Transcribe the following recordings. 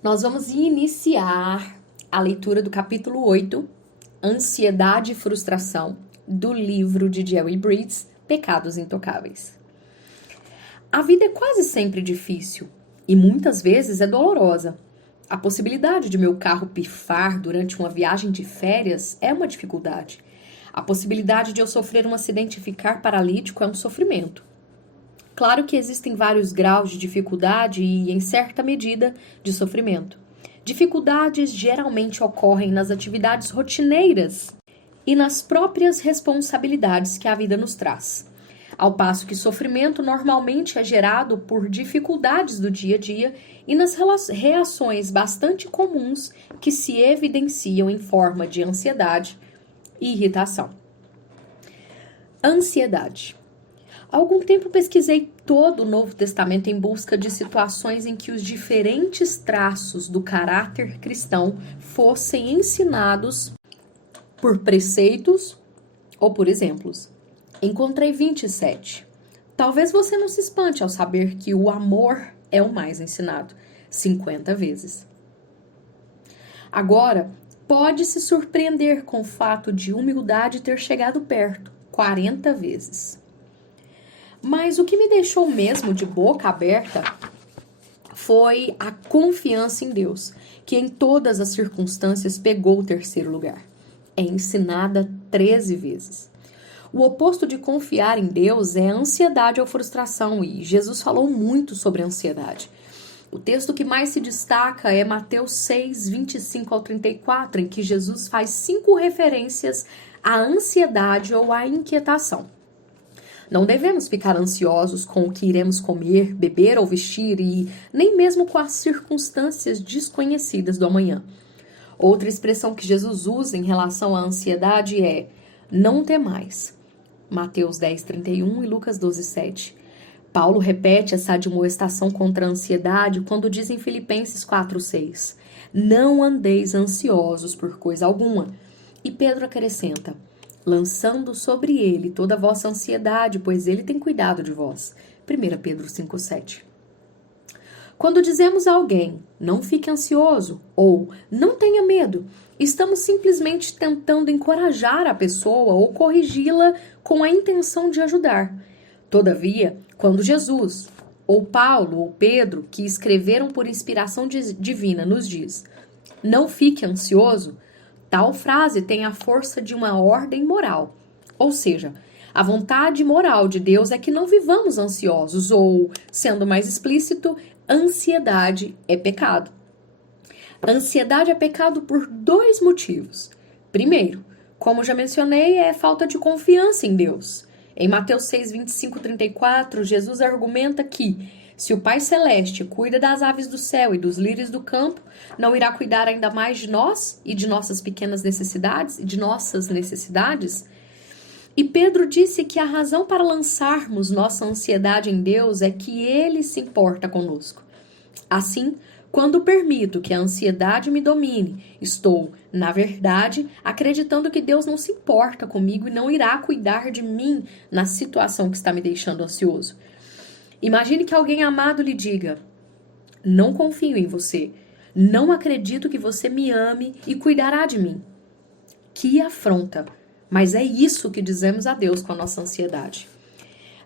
Nós vamos iniciar a leitura do capítulo 8, Ansiedade e Frustração, do livro de Jerry Bridges, Pecados Intocáveis. A vida é quase sempre difícil e muitas vezes é dolorosa. A possibilidade de meu carro pifar durante uma viagem de férias é uma dificuldade. A possibilidade de eu sofrer um acidente e ficar paralítico é um sofrimento. Claro que existem vários graus de dificuldade e, em certa medida, de sofrimento. Dificuldades geralmente ocorrem nas atividades rotineiras e nas próprias responsabilidades que a vida nos traz. Ao passo que sofrimento normalmente é gerado por dificuldades do dia a dia e nas reações bastante comuns que se evidenciam em forma de ansiedade e irritação. Ansiedade. Há algum tempo pesquisei todo o Novo Testamento em busca de situações em que os diferentes traços do caráter cristão fossem ensinados por preceitos ou por exemplos. Encontrei 27. Talvez você não se espante ao saber que o amor é o mais ensinado, 50 vezes. Agora, pode se surpreender com o fato de humildade ter chegado perto, 40 vezes. Mas o que me deixou mesmo de boca aberta foi a confiança em Deus, que em todas as circunstâncias pegou o terceiro lugar. É ensinada 13 vezes. O oposto de confiar em Deus é a ansiedade ou frustração, e Jesus falou muito sobre a ansiedade. O texto que mais se destaca é Mateus 6, 25 ao 34, em que Jesus faz 5 referências à ansiedade ou à inquietação. Não devemos ficar ansiosos com o que iremos comer, beber ou vestir e nem mesmo com as circunstâncias desconhecidas do amanhã. Outra expressão que Jesus usa em relação à ansiedade é não temais. Mateus 10, 31 e Lucas 12, 7. Paulo repete essa admoestação contra a ansiedade quando diz em Filipenses 4, 6. Não andeis ansiosos por coisa alguma. E Pedro acrescenta, lançando sobre ele toda a vossa ansiedade, pois ele tem cuidado de vós. 1 Pedro 5, 7. Quando dizemos a alguém, não fique ansioso ou não tenha medo, estamos simplesmente tentando encorajar a pessoa ou corrigi-la com a intenção de ajudar. Todavia, quando Jesus, ou Paulo, ou Pedro, que escreveram por inspiração divina, nos diz, não fique ansioso, tal frase tem a força de uma ordem moral. Ou seja, a vontade moral de Deus é que não vivamos ansiosos, ou, sendo mais explícito, ansiedade é pecado. Ansiedade é pecado por 2 motivos. Primeiro, como já mencionei, é falta de confiança em Deus. Em Mateus 6, 25 e 34, Jesus argumenta que, se o Pai Celeste cuida das aves do céu e dos lírios do campo, não irá cuidar ainda mais de nós e de nossas pequenas necessidades e de nossas necessidades? E Pedro disse que a razão para lançarmos nossa ansiedade em Deus é que Ele se importa conosco. Assim, quando permito que a ansiedade me domine, estou, na verdade, acreditando que Deus não se importa comigo e não irá cuidar de mim na situação que está me deixando ansioso. Imagine que alguém amado lhe diga, não confio em você, não acredito que você me ame e cuidará de mim. Que afronta! Mas é isso que dizemos a Deus com a nossa ansiedade.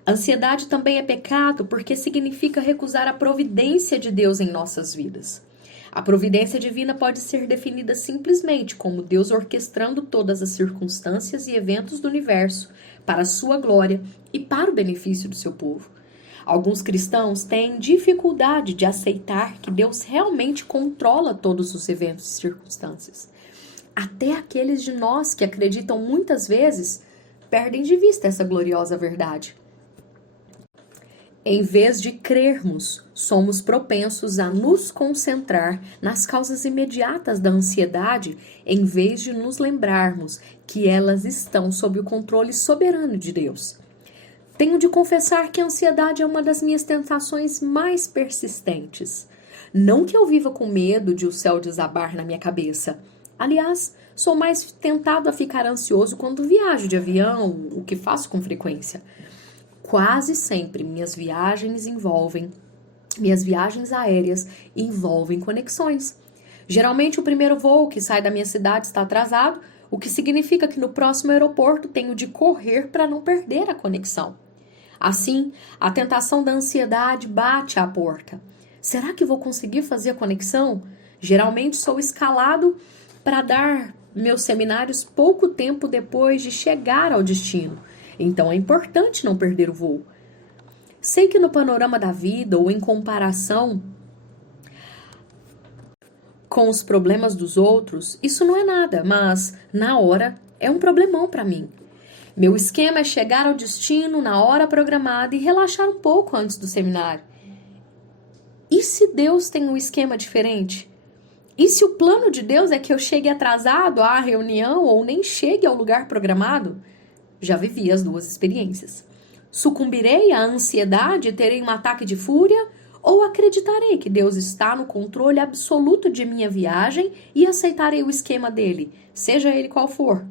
Ansiedade também é pecado porque significa recusar a providência de Deus em nossas vidas. A providência divina pode ser definida simplesmente como Deus orquestrando todas as circunstâncias e eventos do universo para a sua glória e para o benefício do seu povo. Alguns cristãos têm dificuldade de aceitar que Deus realmente controla todos os eventos e circunstâncias. Até aqueles de nós que acreditam muitas vezes perdem de vista essa gloriosa verdade. Em vez de crermos, somos propensos a nos concentrar nas causas imediatas da ansiedade, em vez de nos lembrarmos que elas estão sob o controle soberano de Deus. Tenho de confessar que a ansiedade é uma das minhas tentações mais persistentes. Não que eu viva com medo de o céu desabar na minha cabeça. Aliás, sou mais tentado a ficar ansioso quando viajo de avião, o que faço com frequência. Quase sempre minhas viagens envolvem Minhas viagens aéreas envolvem conexões. Geralmente o primeiro voo que sai da minha cidade está atrasado, o que significa que no próximo aeroporto tenho de correr para não perder a conexão. Assim, a tentação da ansiedade bate à porta. Será que vou conseguir fazer a conexão? Geralmente sou escalado para dar meus seminários pouco tempo depois de chegar ao destino. Então é importante não perder o voo. Sei que no panorama da vida ou em comparação com os problemas dos outros, isso não é nada, mas na hora é um problemão para mim. Meu esquema é chegar ao destino na hora programada e relaxar um pouco antes do seminário. E se Deus tem um esquema diferente? E se o plano de Deus é que eu chegue atrasado à reunião ou nem chegue ao lugar programado? Já vivi as duas experiências. Sucumbirei à ansiedade e terei um ataque de fúria? Ou acreditarei que Deus está no controle absoluto de minha viagem e aceitarei o esquema dele, seja ele qual for?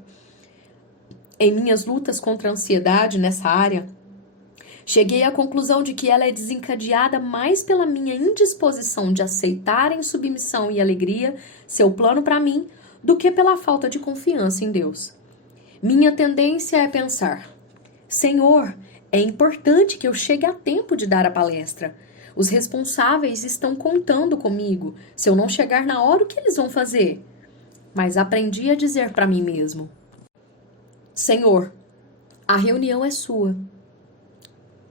Em minhas lutas contra a ansiedade nessa área, cheguei à conclusão de que ela é desencadeada mais pela minha indisposição de aceitar em submissão e alegria seu plano para mim do que pela falta de confiança em Deus. Minha tendência é pensar: Senhor, é importante que eu chegue a tempo de dar a palestra. Os responsáveis estão contando comigo. Se eu não chegar na hora, o que eles vão fazer? Mas aprendi a dizer para mim mesmo: Senhor, a reunião é sua.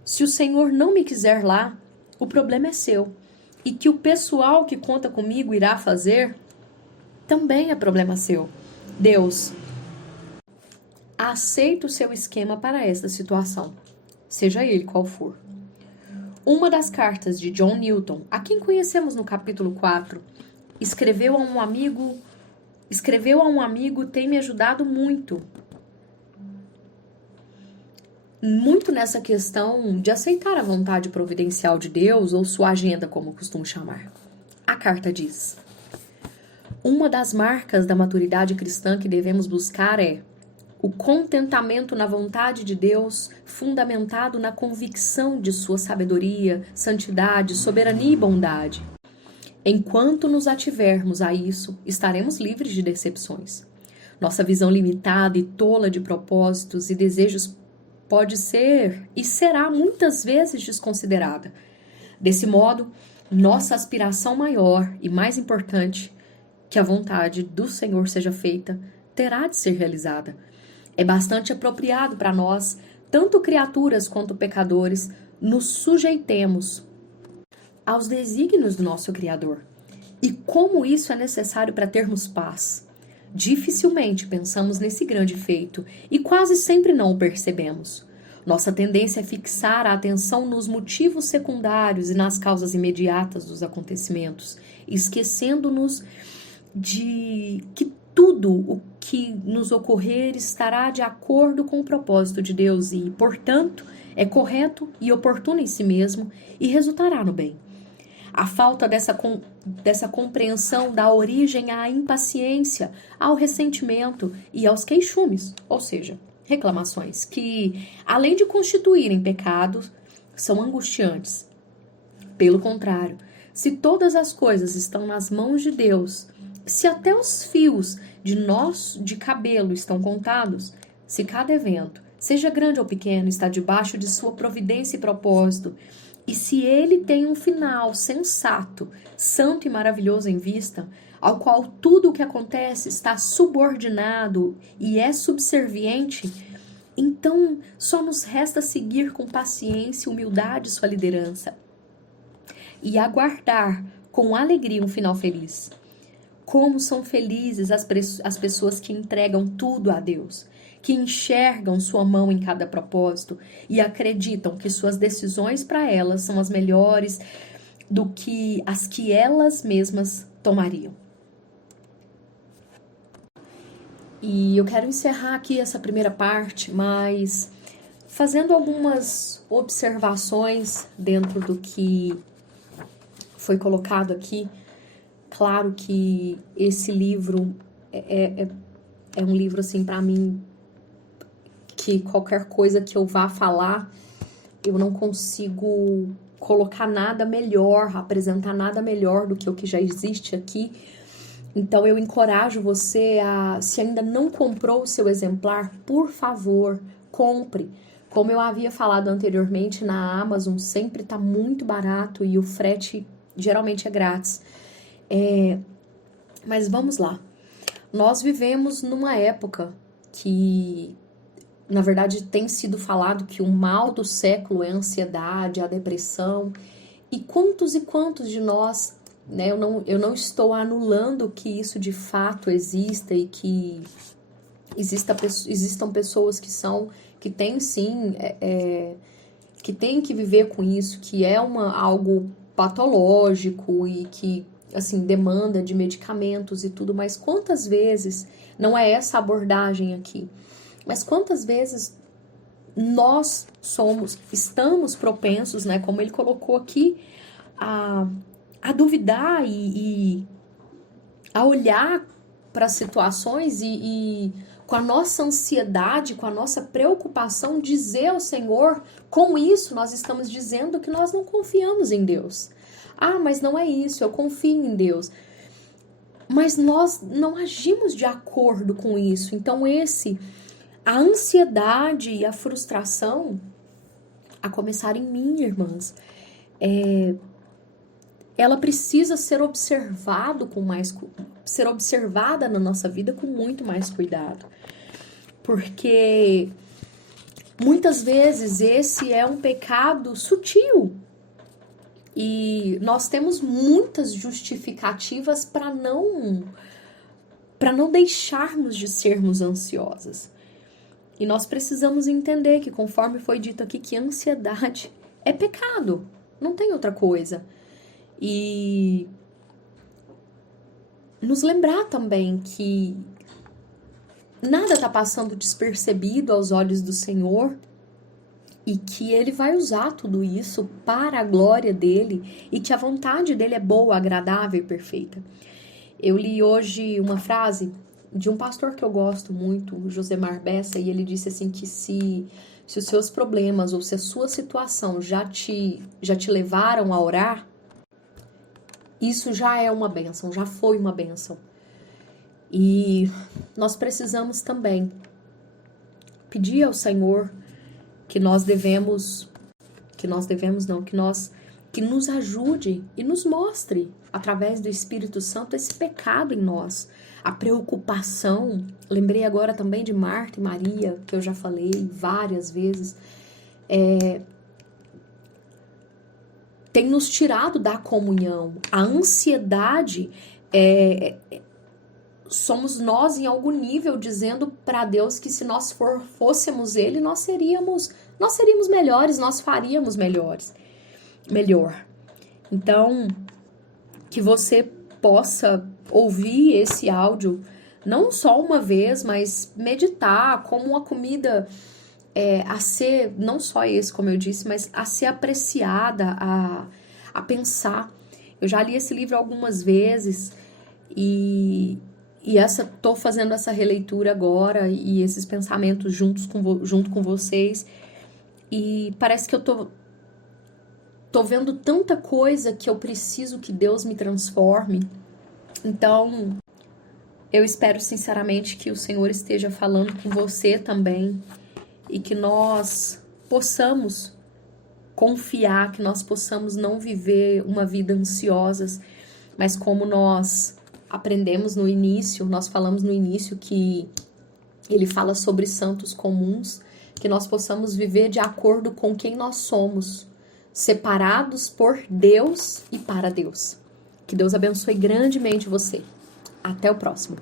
Se o Senhor não me quiser lá, o problema é seu. E que o pessoal que conta comigo irá fazer, também é problema seu. Deus, aceita o seu esquema para esta situação, seja ele qual for. Uma das cartas de John Newton, a quem conhecemos no capítulo 4, escreveu a um amigo, tem me ajudado muito nessa questão de aceitar a vontade providencial de Deus, ou sua agenda, como costumo chamar. A carta diz: uma das marcas da maturidade cristã que devemos buscar é o contentamento na vontade de Deus, fundamentado na convicção de sua sabedoria, santidade, soberania e bondade. Enquanto nos ativermos a isso, estaremos livres de decepções. Nossa visão limitada e tola de propósitos e desejos pode ser e será muitas vezes desconsiderada. Desse modo, nossa aspiração maior e mais importante, que a vontade do Senhor seja feita, terá de ser realizada. É bastante apropriado para nós, tanto criaturas quanto pecadores, nos sujeitemos aos desígnios do nosso Criador. E como isso é necessário para termos paz? Dificilmente pensamos nesse grande feito e quase sempre não o percebemos. Nossa tendência é fixar a atenção nos motivos secundários e nas causas imediatas dos acontecimentos, esquecendo-nos de que tudo o que nos ocorrer estará de acordo com o propósito de Deus e, portanto, é correto e oportuno em si mesmo e resultará no bem. A falta dessa compreensão dá origem à impaciência, ao ressentimento e aos queixumes, ou seja, reclamações, que, além de constituírem pecados, são angustiantes. Pelo contrário, se todas as coisas estão nas mãos de Deus, se até os fios de cabelo estão contados, se cada evento, seja grande ou pequeno, está debaixo de sua providência e propósito, e se ele tem um final sensato, santo e maravilhoso em vista, ao qual tudo o que acontece está subordinado e é subserviente, então só nos resta seguir com paciência e humildade sua liderança e aguardar com alegria um final feliz. Como são felizes as pessoas que entregam tudo a Deus, que enxergam sua mão em cada propósito e acreditam que suas decisões para elas são as melhores do que as que elas mesmas tomariam. E eu quero encerrar aqui essa primeira parte, mas fazendo algumas observações dentro do que foi colocado aqui. Claro que esse livro é um livro, assim, para mim, que qualquer coisa que eu vá falar, eu não consigo colocar nada melhor, apresentar nada melhor do que o que já existe aqui. Então eu encorajo você a, se ainda não comprou o seu exemplar, por favor, compre. Como eu havia falado anteriormente, na Amazon sempre está muito barato e o frete geralmente é grátis. Mas vamos lá. Nós vivemos numa época que, na verdade, tem sido falado que o mal do século é a ansiedade, a depressão. E quantos de nós, né, eu não estou anulando que isso de fato exista e que existam pessoas que têm sim, que têm que viver com isso, que é algo patológico e que, assim, demanda de medicamentos e tudo, mas quantas vezes, não é essa a abordagem aqui, mas quantas vezes nós estamos propensos, né, como ele colocou aqui, a duvidar e a olhar para as situações e com a nossa ansiedade, com a nossa preocupação, dizer ao Senhor, com isso nós estamos dizendo que nós não confiamos em Deus. Ah, mas não é isso, eu confio em Deus. Mas nós não agimos de acordo com isso. Então a ansiedade e a frustração, a começar em mim, irmãs, ela precisa ser ser observada na nossa vida com muito mais cuidado. Porque muitas vezes esse é um pecado sutil. E nós temos muitas justificativas para não deixarmos de sermos ansiosas. E nós precisamos entender que, conforme foi dito aqui, que ansiedade é pecado, não tem outra coisa. E nos lembrar também que nada está passando despercebido aos olhos do Senhor e que Ele vai usar tudo isso para a glória dEle e que a vontade dEle é boa, agradável e perfeita. Eu li hoje uma frase de um pastor que eu gosto muito, o Josemar Bessa, e ele disse assim que se os seus problemas ou se a sua situação já te levaram a orar, isso já é uma bênção, já foi uma bênção. E nós precisamos também pedir ao Senhor que nos ajude e nos mostre, através do Espírito Santo, esse pecado em nós, a preocupação. Lembrei agora também de Marta e Maria, que eu já falei várias vezes, tem nos tirado da comunhão. A ansiedade somos nós em algum nível dizendo para Deus que se nós fôssemos Ele, nós seríamos melhores, nós faríamos melhor. Então, que você possa ouvir esse áudio não só uma vez, mas meditar como uma comida a ser, não só esse, como eu disse, mas a ser apreciada, a pensar. Eu já li esse livro algumas vezes e tô fazendo essa releitura agora e esses pensamentos junto com vocês, e parece que eu tô vendo tanta coisa que eu preciso que Deus me transforme. Então, eu espero sinceramente que o Senhor esteja falando com você também e que nós possamos confiar, que nós possamos não viver uma vida ansiosas, mas como nós aprendemos no início, nós falamos no início que ele fala sobre santos comuns, que nós possamos viver de acordo com quem nós somos, separados por Deus e para Deus. Que Deus abençoe grandemente você. Até o próximo.